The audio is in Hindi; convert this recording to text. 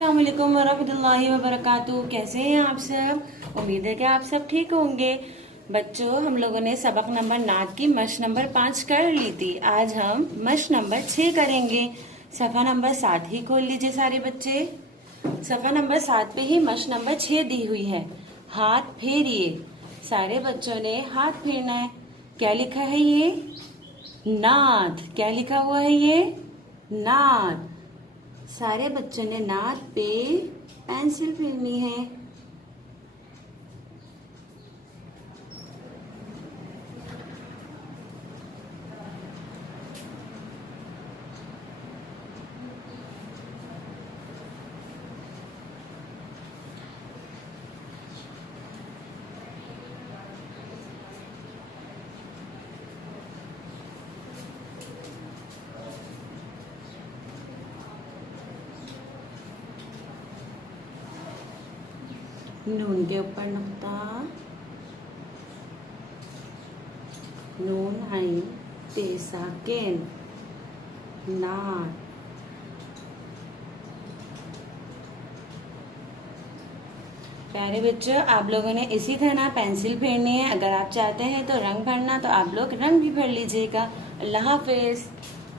अस्सलामुअलैकुम वरहमतुल्लाहि वबरकातुहू। कैसे हैं आप सब? उम्मीद है कि आप सब ठीक होंगे। बच्चों, हम लोगों ने सबक नंबर 9 की मश नंबर 5 कर ली थी। आज हम मश नंबर 6 करेंगे। सफ़ा नंबर 7 ही खोल लीजिए सारे बच्चे। सफ़ा नंबर 7 पे ही मश नंबर 6 दी हुई है। हाथ फेरिए। सारे बच्चों ने हाथ फेरना है। क्या लिखा है ये? नाद। क्या लिखा हुआ है ये? नाद। सारे बच्चों ने नाद पे पेंसिल फेरनी है। नून के ऊपर नुक्ता, नून आइन ते साकिन, नाद। प्यारे बच्चों, आप लोगों ने इसी तरह पेंसिल फेरनी है। अगर आप चाहते हैं तो रंग भरना, तो आप लोग रंग भी भर लीजिएगा। अल्लाह हाफिज।